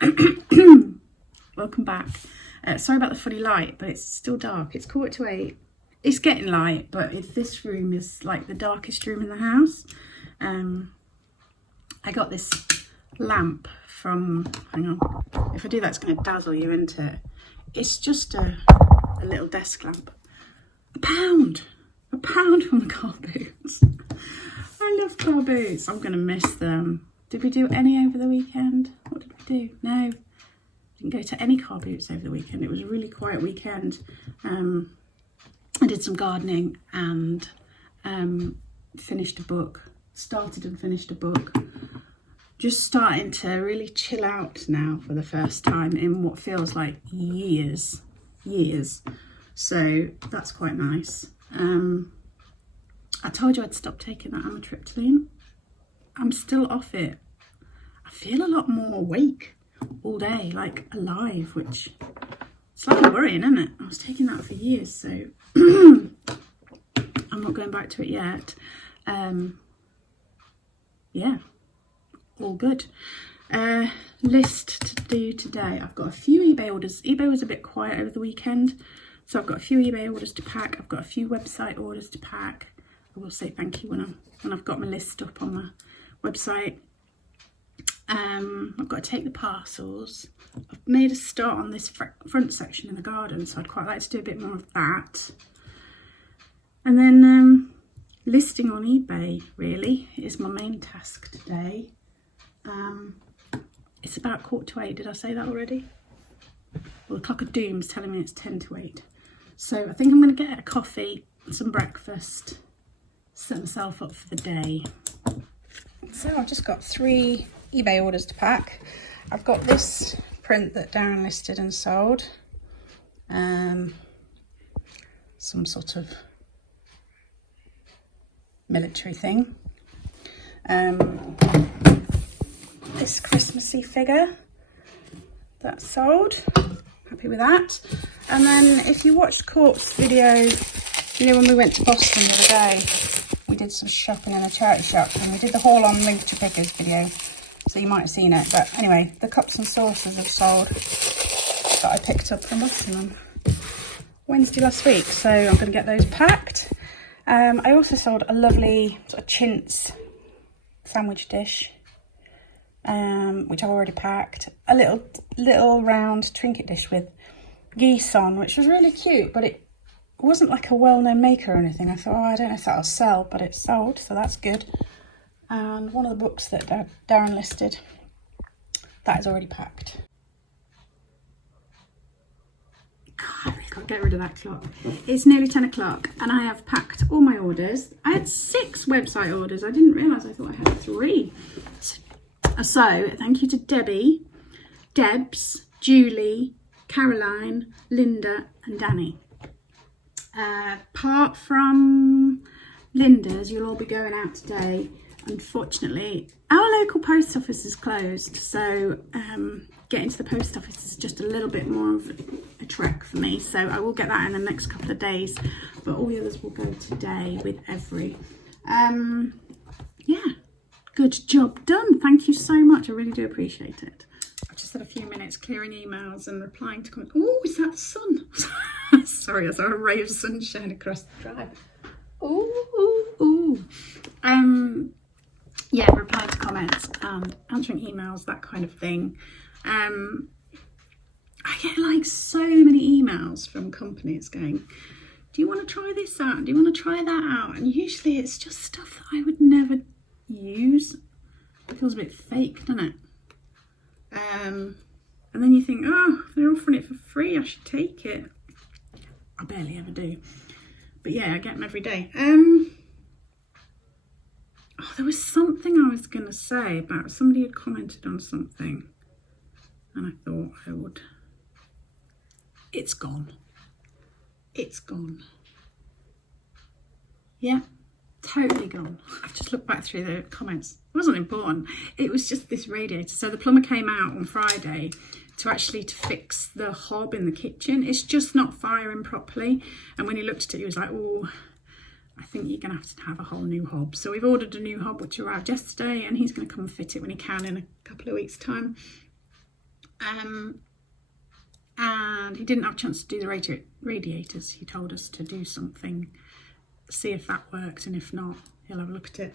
Welcome back. Sorry about the funny light, but it's still dark. It's 7:45. It's getting light, but this room is like the darkest room in the house. I got this lamp from, hang on, if I do that it's going to dazzle you, isn't it? It's just a little desk lamp. £1 from the car boots. I love car boots. I'm going to miss them. Did we do any over the weekend? What did we do? No, didn't go to any car boots over the weekend. It was a really quiet weekend. I did some gardening and finished a book. Started and finished a book. Just starting to really chill out now for the first time in what feels like years. So that's quite nice. I told you I'd stop taking that amitriptyline. I'm still off it. I feel a lot more awake all day, like alive, which it's slightly worrying, isn't it? I was taking that for years, so I'm not going back to it yet. Yeah, all good. List to do today. I've got a few eBay orders. eBay was a bit quiet over the weekend, so I've got a few eBay orders to pack. I've got a few website orders to pack. I will say thank you when I've got my list up on the website. I've got to take the parcels. I've made a start on this front section in the garden, so I'd quite like to do a bit more of that. And then listing on eBay really is my main task today. It's about 7:45. Did I say that already? Well, the clock of doom's telling me it's 7:50. So I think I'm going to get a coffee, some breakfast, set myself up for the day. So I've just got 3 eBay orders to pack. I've got this print that Darren listed and sold. Some sort of military thing. This Christmassy figure that's sold. Happy with that. And then if you watched Court's video, you know, when we went to Boston the other day, we did some shopping in a charity shop and we did the haul on Link to Pickers video, so you might have seen it. But anyway, the cups and saucers have sold that I picked up from Boston on Wednesday last week, so I'm going to get those packed. I also sold a lovely sort of chintz sandwich dish, which I've already packed. A little round trinket dish with geese on, which was really cute, but it wasn't like a well-known maker or anything. I thought, oh, I don't know if that'll sell, but it sold, so that's good. And one of the books that Darren listed, that is already packed. God, I can't get rid of that clock. It's nearly 10 o'clock and I have packed all my orders. I had 6 website orders. I didn't realise, I thought I had 3. So thank you to Debbie, Debs, Julie, Caroline, Linda and Danny. Apart from Linda's, you'll all be going out today. Unfortunately, our local post office is closed, so getting to the post office is just a little bit more of a trek for me. So I will get that in the next couple of days, but all the others will go today with Every. Yeah, good job done. Thank you so much. I really do appreciate it. I've just had a few minutes clearing emails and replying to comments. Oh, is that the sun? Sorry, I saw a ray of sunshine across the drive. Ooh. Yeah, replying to comments and answering emails, that kind of thing. I get like so many emails from companies going, do you want to try this out? Do you want to try that out? And usually it's just stuff that I would never use. It feels a bit fake, doesn't it? And then you think, oh, they're offering it for free, I should take it. I barely ever do. But yeah, I get them every day. Oh, there was something I was going to say about somebody had commented on something and I thought I would. It's gone. It's gone. Yeah, totally gone. I've just looked back through the comments. It wasn't important. It was just this radiator. So the plumber came out on Friday to fix the hob in the kitchen. It's just not firing properly. And when he looked at it, he was like, oh, I think you're going to have a whole new hob. So we've ordered a new hob, which arrived yesterday, and he's going to come and fit it when he can in a couple of weeks' time. And he didn't have a chance to do the radiators. He told us to do something, see if that works, and if not, he'll have a look at it.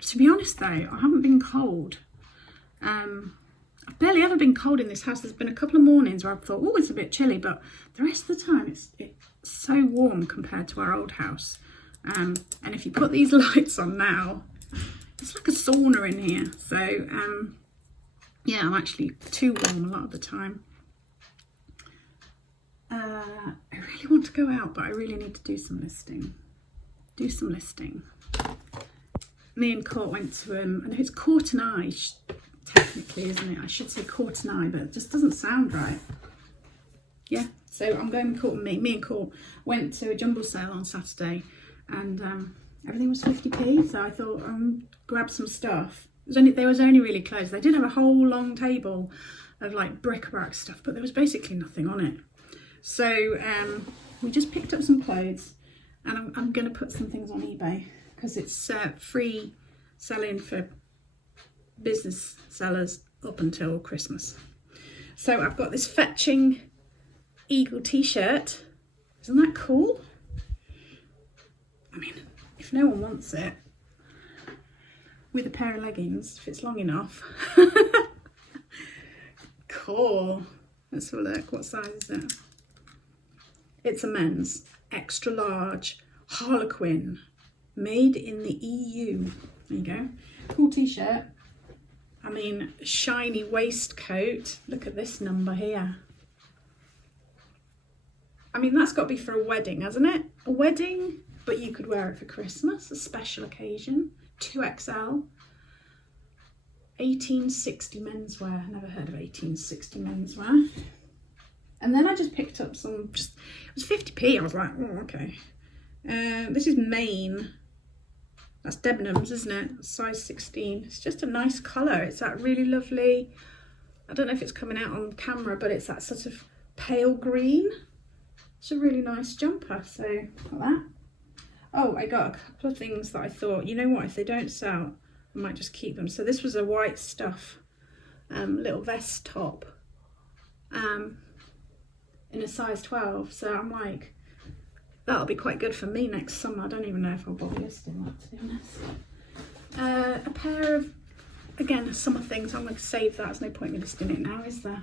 To be honest though, I haven't been cold. I've barely ever been cold in this house. There's been a couple of mornings where I've thought, oh, it's a bit chilly, but the rest of the time it's so warm compared to our old house. And if you put these lights on now, it's like a sauna in here. So yeah, I'm actually too warm a lot of the time. I really want to go out, but I really need to do some listing. Me and Court went to, I know it's Court and I, technically, isn't it? I should say Court and I, but it just doesn't sound right. Yeah, so I'm going with Court and me. Me and Court went to a jumble sale on Saturday, and everything was 50p, so I thought grab some stuff. They was only really close. They did have a whole long table of like bric-a-brac stuff, but there was basically nothing on it. So we just picked up some clothes, and I'm going to put some things on eBay because it's free selling for business sellers up until Christmas. So I've got this fetching eagle t-shirt. Isn't that cool? I mean, if no one wants it, with a pair of leggings, if it's long enough. Cool. Let's have a look. What size is it? It's a men's, extra large, Harlequin, made in the EU. There you go. Cool t-shirt. I mean, shiny waistcoat. Look at this number here. I mean, that's got to be for a wedding, hasn't it? A wedding, but you could wear it for Christmas, a special occasion. 2XL. 1860 menswear. Never heard of 1860 menswear. And then I just picked up some, it was 50p. I was like, oh, okay. This is Maine. That's Debenhams, isn't it? Size 16. It's just a nice colour. It's that really lovely, I don't know if it's coming out on camera, but it's that sort of pale green. It's a really nice jumper, so like that. Oh, I got a couple of things that I thought, you know what, if they don't sell, I might just keep them. So this was a white stuff, little vest top, in a size 12. So I'm like, that'll be quite good for me next summer. I don't even know if I'll bother listing that, to be honest. A pair of, again, summer things. I'm going to save that. There's no point in listing it now, is there?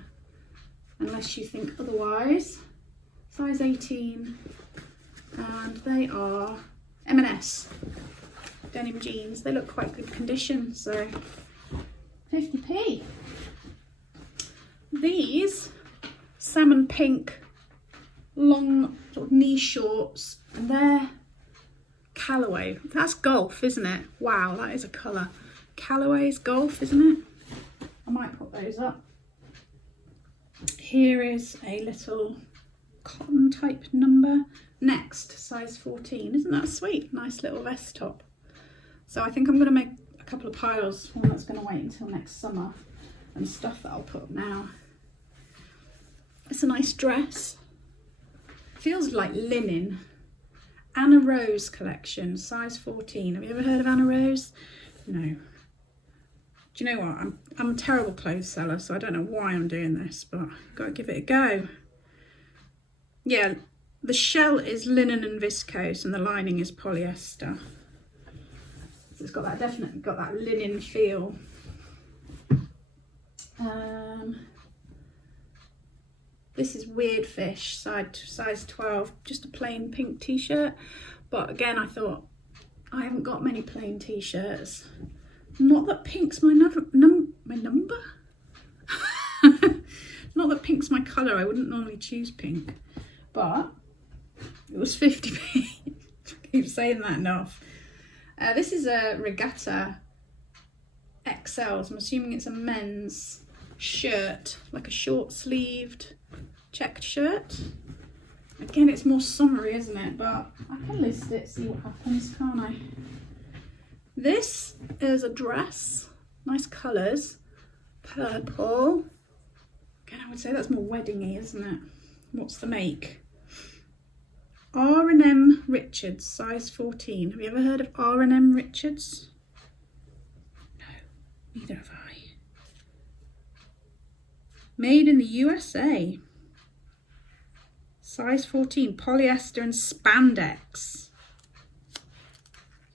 Unless you think otherwise. Size 18. And they are M&S denim jeans. They look quite good condition, so 50p. These salmon pink long sort of knee shorts, and they're Callaway. That's golf, isn't it? Wow, that is a colour. Callaway's golf, isn't it? I might put those up. Here is a little cotton type number. Next, size 14. Isn't that sweet? Nice little vest top. So I think I'm going to make a couple of piles. One that's going to wait until next summer, and stuff that I'll put up now. It's a nice dress. Feels like linen. Anna Rose collection, size 14. Have you ever heard of Anna Rose? No. Do you know what? I'm a terrible clothes seller, so I don't know why I'm doing this, but I've got to give it a go. Yeah, the shell is linen and viscose, and the lining is polyester. So it's got that, definitely got that linen feel. This is Weird Fish, size 12, just a plain pink t-shirt. But again, I thought, I haven't got many plain t-shirts. Not that pink's my number? Not that pink's my colour, I wouldn't normally choose pink. But it was 50p. I keep saying that enough. This is a Regatta XL, so I'm assuming it's a men's shirt, like a short sleeved checked shirt. Again, it's more summery, isn't it? But I can list it, see what happens, can't I? This is a dress, nice colours, purple. Again, I would say that's more wedding-y, isn't it? What's the make? R&M Richards, size 14. Have you ever heard of R&M Richards? No, neither have I. Made in the USA. Size 14, polyester and spandex.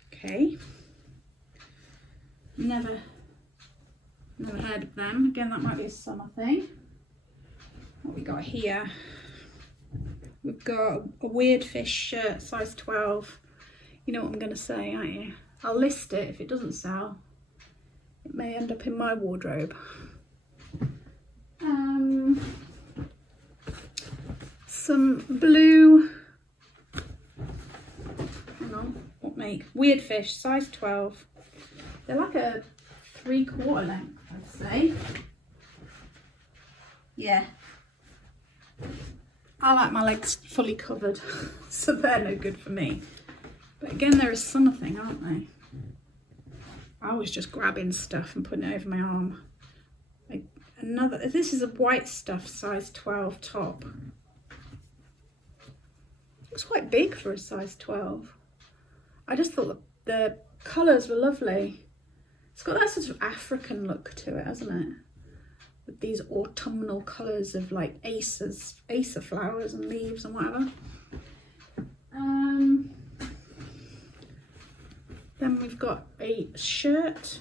Okay. Never heard of them. Again, that might be a summer thing. What we got here? We've got a weird fish shirt, size 12. You know what I'm going to say, aren't you? I'll list it. If it doesn't sell, it may end up in my wardrobe. Some blue, hang on, what make? Weird fish, size 12. They're like a 3/4 length, I'd say. Yeah. I like my legs fully covered, so they're no good for me. But again, they're a summer thing, aren't they? I was just grabbing stuff and putting it over my arm. This is a white stuff, size 12 top. Looks quite big for a size 12. I just thought the colours were lovely. It's got that sort of African look to it, hasn't it? With these autumnal colours of like acer flowers and leaves and whatever. Then we've got a shirt.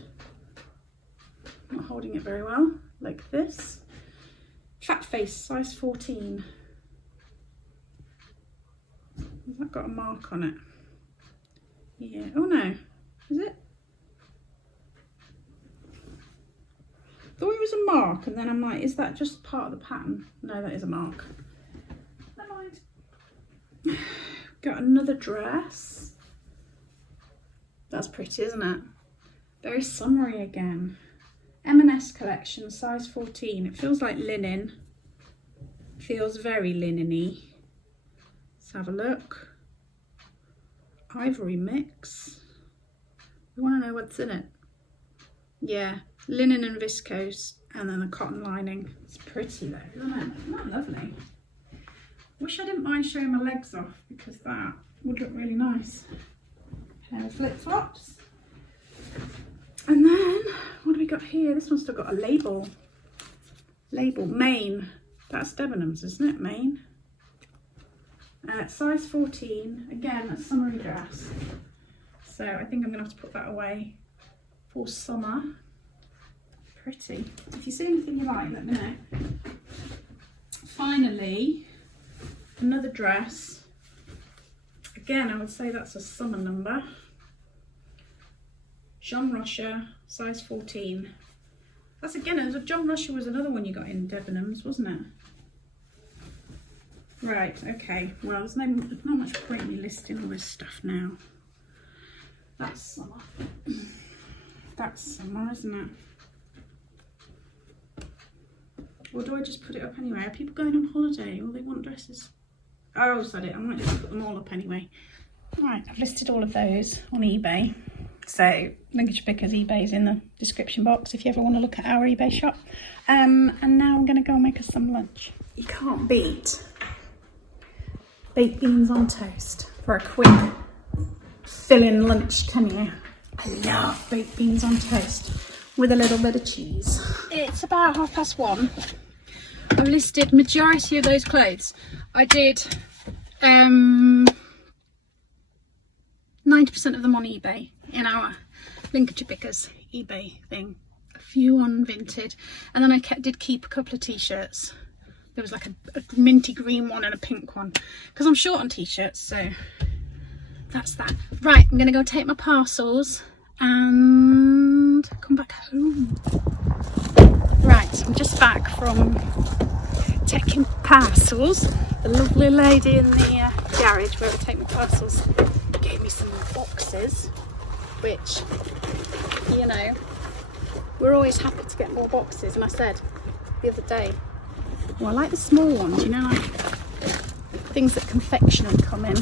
I'm not holding it very well, like this. Fat face, size 14. Has that got a mark on it? Yeah. Oh no, is it? Thought it was a mark, and then I'm like, is that just part of the pattern? No, that is a mark. Never mind. Got another dress. That's pretty, isn't it? Very summery again. M&S collection, size 14. It feels like linen. Feels very linen-y. Let's have a look. Ivory mix. We want to know what's in it. Yeah, linen and viscose, and then the cotton lining. It's pretty though, isn't it? Isn't that lovely? Wish I didn't mind showing my legs off, because that would look really nice. Pair of flip-flops. And then, what do we got here? This one's still got a label. Label, Maine. That's Debenhams, isn't it? Maine. Size 14. Again, a summery dress. So I think I'm going to have to put that away for summer. Pretty. If you see anything you like, let me know. Finally, another dress. Again, I would say that's a summer number. John Rocher, size 14. That's again, John Rocher was another one you got in Debenhams, wasn't it? Right, okay. Well, there's not much point in me listing all this stuff now. That's summer. That's summer, isn't it? Or do I just put it up anyway? Are people going on holiday? Will they want dresses? Oh, said it. I might just put them all up anyway. Right, I've listed all of those on eBay. So Lincolnshire Pickers eBay is in the description box if you ever want to look at our eBay shop. And now I'm going to go and make us some lunch. You can't beat baked beans on toast for a quick fill-in lunch, can you? I love baked beans on toast with a little bit of cheese. It's about 1:30. I've listed majority of those clothes. I did 90% of them on eBay in our Lincolnshire Pickers eBay thing. A few on Vinted, and then I did keep a couple of t-shirts. There was like a minty green one and a pink one, because I'm short on t-shirts, so that's that. Right, I'm gonna go take my parcels and come back home. Right, I'm just back from taking parcels. The lovely lady in the garage where I take my parcels gave me some boxes, which, you know, we're always happy to get more boxes. And I said the other day, well, I like the small ones, you know, like things that confectionery come in.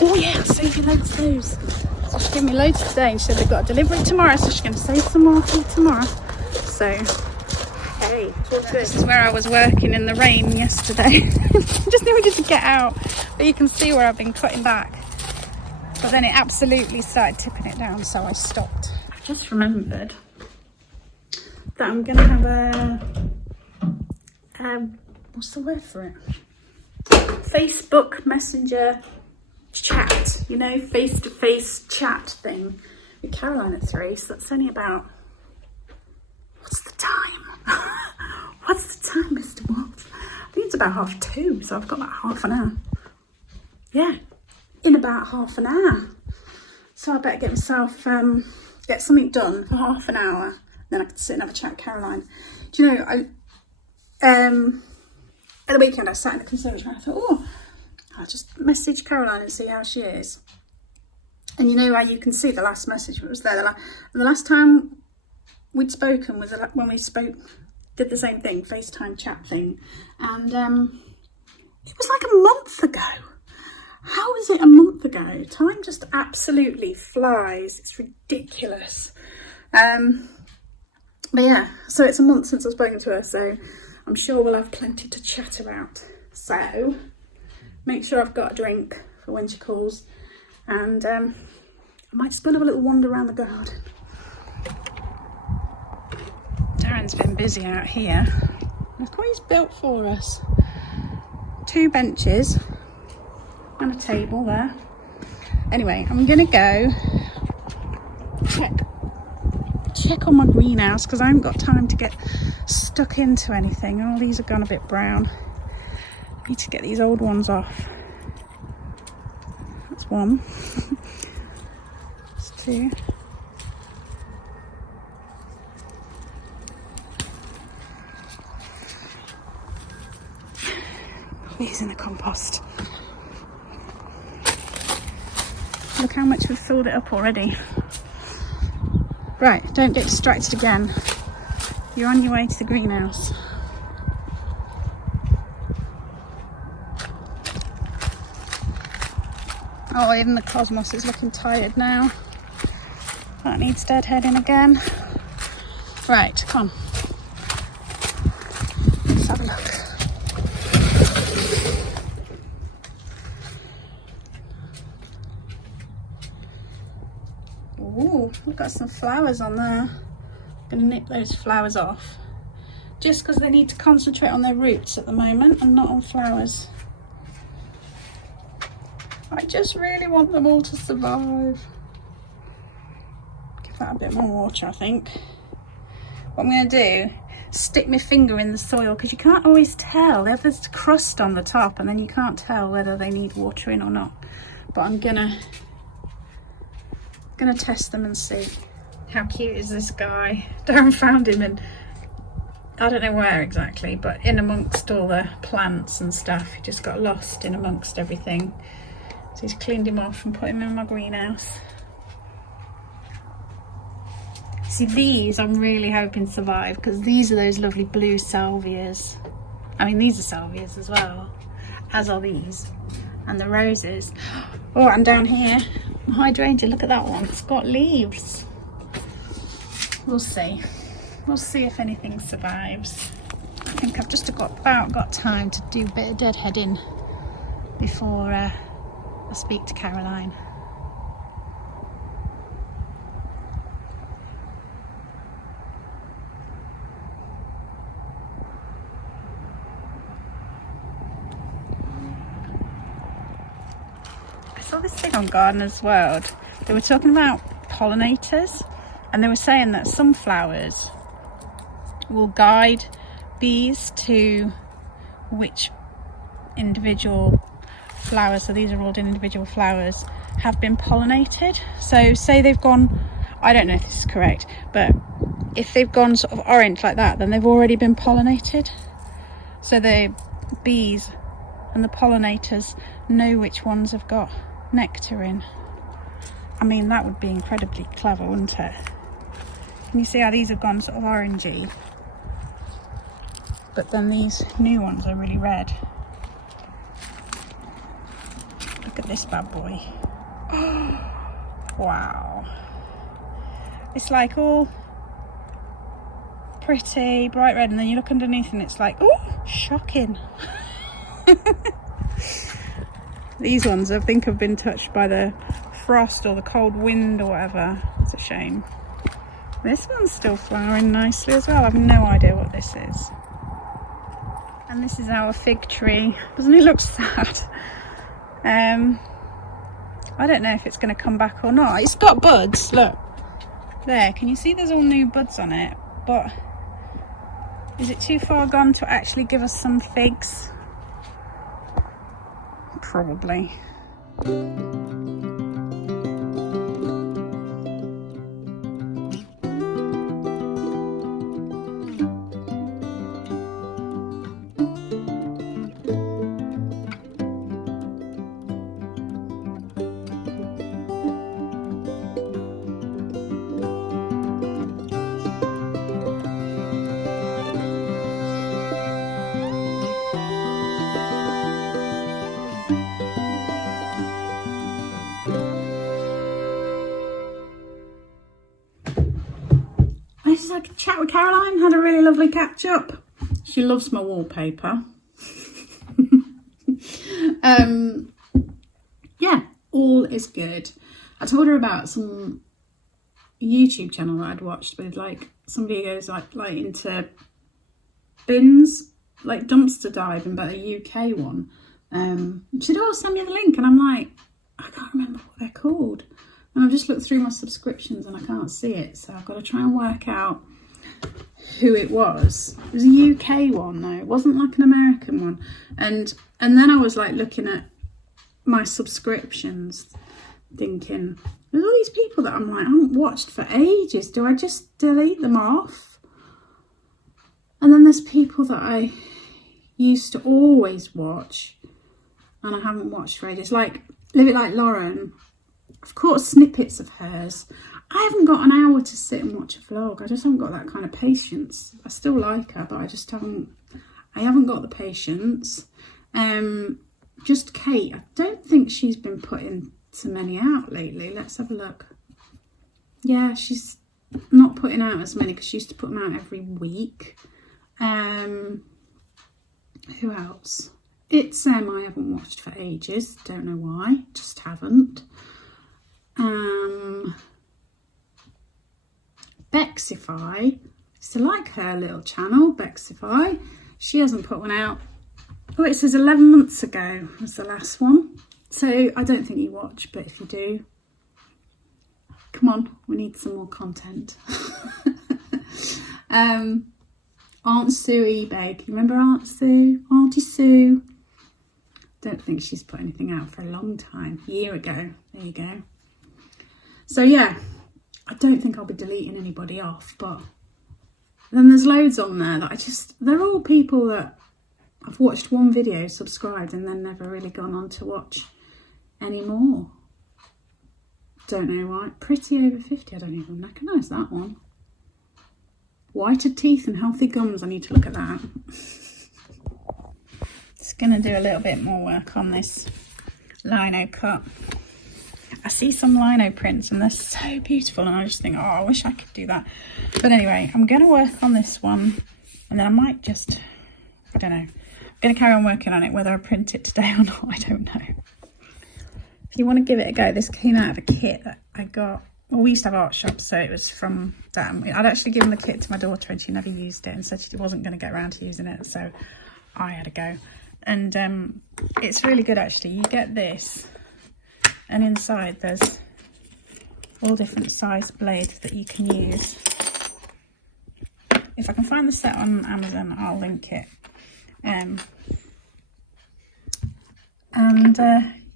Oh yeah, I'll save you loads of those. So she gave me loads today, and she said they've got a delivery tomorrow, so she's going to save some more for you tomorrow. So, hey, all good. This is where I was working in the rain yesterday. Just needed to get out, but you can see where I've been cutting back. But then it absolutely started tipping it down, so I stopped. I just remembered that I'm going to have what's the word for it? Facebook Messenger chat, you know, face-to-face chat thing with Caroline at 3, so that's only about, what's the time? What's the time, Mr. Wolf? I think it's about 2:30, so I've got about half an hour. Yeah, in about half an hour. So I better get myself, get something done for half an hour, then I can sit and have a chat with Caroline. Do you know, at the weekend I sat in the conservatory and I thought, oh, I'll just message Caroline and see how she is. And you know how you can see the last message that was there. The last time we'd spoken was when we did the same thing, FaceTime chat thing. And it was like a month ago. How is it a month ago? Time just absolutely flies. It's ridiculous. But yeah, so it's a month since I've spoken to her, so I'm sure we'll have plenty to chat about. So make sure I've got a drink for when she calls, and I might just go and have a little wander around the garden. Darren's been busy out here. Look what he's built for us. 2 benches and a table there. Anyway, I'm gonna go check on my greenhouse because I haven't got time to get stuck into anything. All these have gone a bit brown. I need to get these old ones off. That's 1. That's 2. These in the compost. Look how much we've filled it up already. Right, don't get distracted again. You're on your way to the greenhouse. Oh, even the cosmos is looking tired now. That needs deadheading again. Right, come on. Let's have a look. Ooh, we've got some flowers on there. I'm going to nip those flowers off. Just because they need to concentrate on their roots at the moment and not on flowers. I just really want them all to survive. Give that a bit more water, I think. What I'm going to do, stick my finger in the soil, because you can't always tell. There's crust on the top and then you can't tell whether they need watering or not. But I'm gonna test them and see. How cute is this guy? Darren found him in, I don't know where exactly, but in amongst all the plants and stuff. He just got lost in amongst everything. So he's cleaned him off and put him in my greenhouse. See, these I'm really hoping survive, because these are those lovely blue salvias. I mean, these are salvias as well, as are these. And the roses. Oh, and down here, hydrangea, look at that one. It's got leaves. We'll see. We'll see if anything survives. I think I've just about got time to do a bit of deadheading before I speak to Caroline. I saw this thing on Gardener's World. They were talking about pollinators, and they were saying that some flowers will guide bees to which individual flowers, so these are all individual flowers, have been pollinated. So say they've gone, I don't know if this is correct, but if they've gone sort of orange like that, then they've already been pollinated. So the bees and the pollinators know which ones have got nectar in. I mean, that would be incredibly clever, wouldn't it? Can you see how these have gone sort of orangey, but then these new ones are really red? Look at this bad boy. Wow. It's like all pretty bright red, and then you look underneath and it's like, oh, shocking. These ones I think have been touched by the frost or the cold wind or whatever. It's a shame. This one's still flowering nicely as well. I have no idea what this is. And this is our fig tree. Doesn't it look sad? I don't know if it's going to come back or not. It's got buds, look. There, can you see there's all new buds on it? But is it too far gone to actually give us some figs? Probably. I just had a chat with Caroline, had a really lovely catch up. She loves my wallpaper. Yeah, all is good. I told her about some YouTube channel that I'd watched with like somebody who goes like into bins, like dumpster diving, but a UK one. She said, oh, send me the link. And I'm like, I can't remember what they're called. And I've just looked through my subscriptions and I can't see it. So I've got to try and work out who it was. It was a UK one though. It wasn't like an American one. And then I was like looking at my subscriptions thinking, there's all these people that I'm like, I haven't watched for ages. Do I just delete them off? And then there's people that I used to always watch and I haven't watched for ages. Like, Live It Like Lauren. I've caught snippets of hers. I haven't got an hour to sit and watch a vlog. I just haven't got that kind of patience. I still like her, but I haven't got the patience. Just Kate, I don't think she's been putting so many out lately. Let's have a look. Yeah, she's not putting out as many because she used to put them out every week. Who else? It's I haven't watched for ages. Don't know why. Just haven't. Bexify. Still like her little channel, Bexify. She hasn't put one out. Oh, it says 11 months ago was the last one. So I don't think you watch, but if you do, come on, we need some more content. Aunt Sue eBay. Can you remember Aunt Sue? Auntie Sue. Don't think she's put anything out for a long time. A year ago. There you go. So yeah, I don't think I'll be deleting anybody off, but then there's loads on there that they're all people that I've watched one video, subscribed, and then never really gone on to watch anymore. Don't know why. Pretty Over 50, I don't even recognise that one. Whiter teeth and healthy gums, I need to look at that. Just going to do a little bit more work on this lino cut. I see some lino prints and they're so beautiful and I just think, oh, I wish I could do that. But anyway, I'm going to work on this one and then I might just, I don't know. I'm going to carry on working on it. Whether I print it today or not, I don't know. If you want to give it a go, this came out of a kit that I got. Well, we used to have art shops, so it was from that. I'd actually given the kit to my daughter and she never used it and said she wasn't going to get around to using it, so I had a go. And it's really good actually. You get this and inside there's all different size blades that you can use. If I can find the set on Amazon, I'll link it. And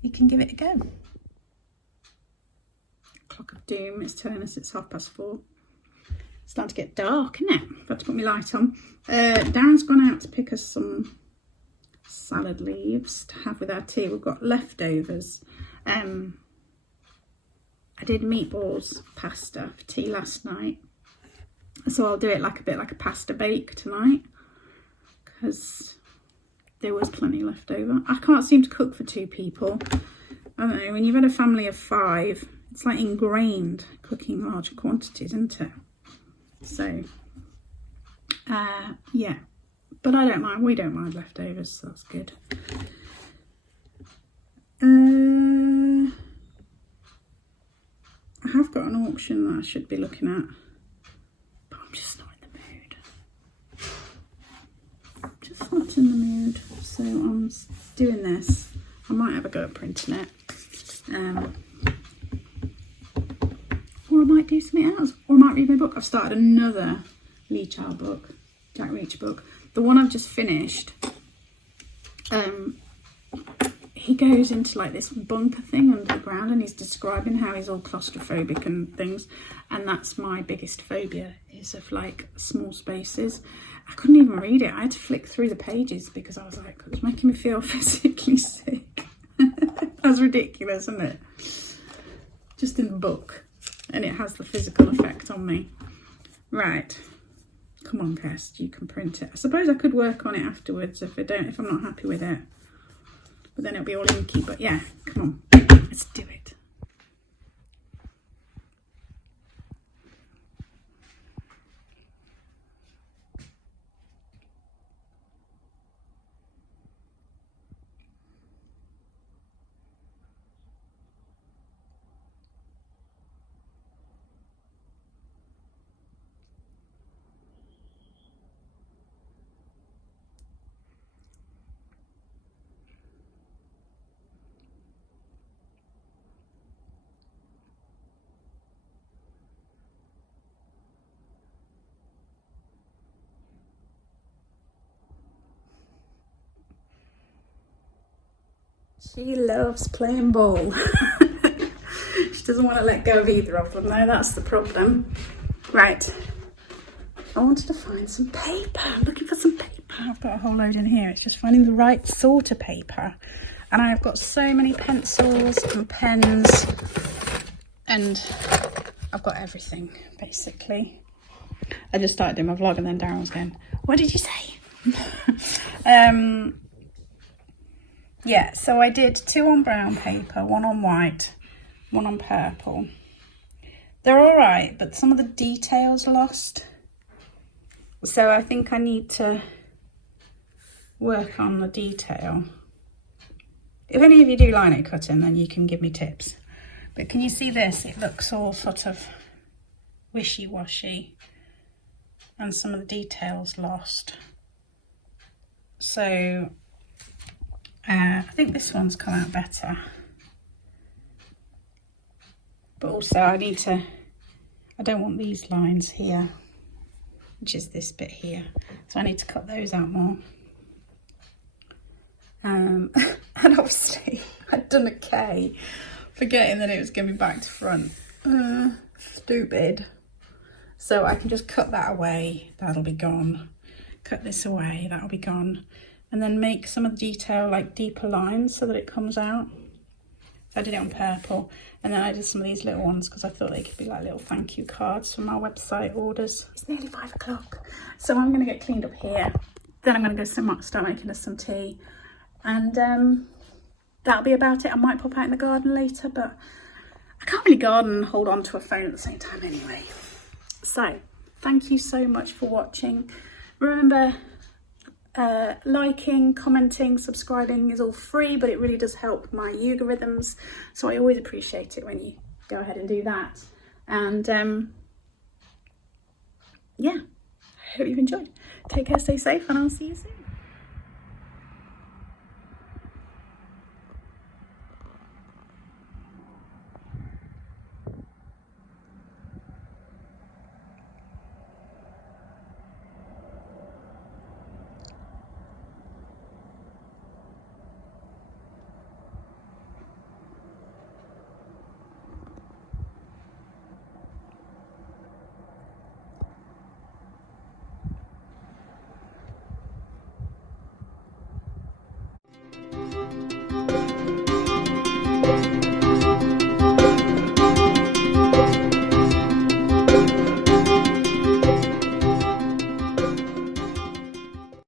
you can give it a go. Clock of Doom is telling us it's 4:30. It's starting to get dark, isn't it? I've got to put my light on. Darren's gone out to pick us some salad leaves to have with our tea. We've got leftovers. I did meatballs pasta for tea last night, so I'll do it like a bit like a pasta bake tonight because there was plenty left over. I can't seem to cook for 2 people. I don't know, when you've had a family of 5, it's like ingrained cooking large quantities, isn't it? So yeah, but I don't mind. We don't mind leftovers, so that's good. I have got an auction that I should be looking at, but I'm just not in the mood. Just not in the mood. So I'm doing this. I might have a go at printing it. Or I might do something else. Or I might read my book. I've started another Lee Child book, Jack Reacher book. The one I've just finished, he goes into like this bunker thing under the ground and he's describing how he's all claustrophobic and things. And that's my biggest phobia, is of like small spaces. I couldn't even read it. I had to flick through the pages because I was like, it was making me feel physically sick. That's ridiculous, isn't it? Just in the book. And it has the physical effect on me. Right. Come on, Kirst, you can print it. I suppose I could work on it afterwards if I'm not happy with it. But then it'll be all inky. But yeah, come on, let's do it. She loves playing ball. She doesn't want to let go of either of them, though. That's the problem. Right. I wanted to find some paper. I'm looking for some paper. I've got a whole load in here. It's just finding the right sort of paper. And I've got so many pencils and pens. And I've got everything, basically. I just started doing my vlog and then Darren was going, what did you say? Yeah, so I did 2 on brown paper, 1 on white, 1 on purple. They're all right, but some of the details are lost. So I think I need to work on the detail. If any of you do lino cutting, then you can give me tips. But can you see this? It looks all sort of wishy-washy and some of the details lost. So I think this one's come out better. But also I don't want these lines here, which is this bit here. So I need to cut those out more. And obviously I'd done a K, forgetting that it was going to be back to front. Stupid. So I can just cut that away, that'll be gone. Cut this away, that'll be gone. And then make some of the detail like deeper lines so that it comes out. I did it on purple, and then I did some of these little ones because I thought they could be like little thank you cards from our website orders. It's nearly 5 o'clock, so I'm going to get cleaned up here. Then I'm going to go start making us some tea, and that'll be about it. I might pop out in the garden later, but I can't really garden and hold on to a phone at the same time anyway. So thank you so much for watching. Remember, liking, commenting, subscribing is all free, but it really does help my algorithms, so I always appreciate it when you go ahead and do that. And yeah, I hope you've enjoyed. Take care, stay safe, and I'll see you soon.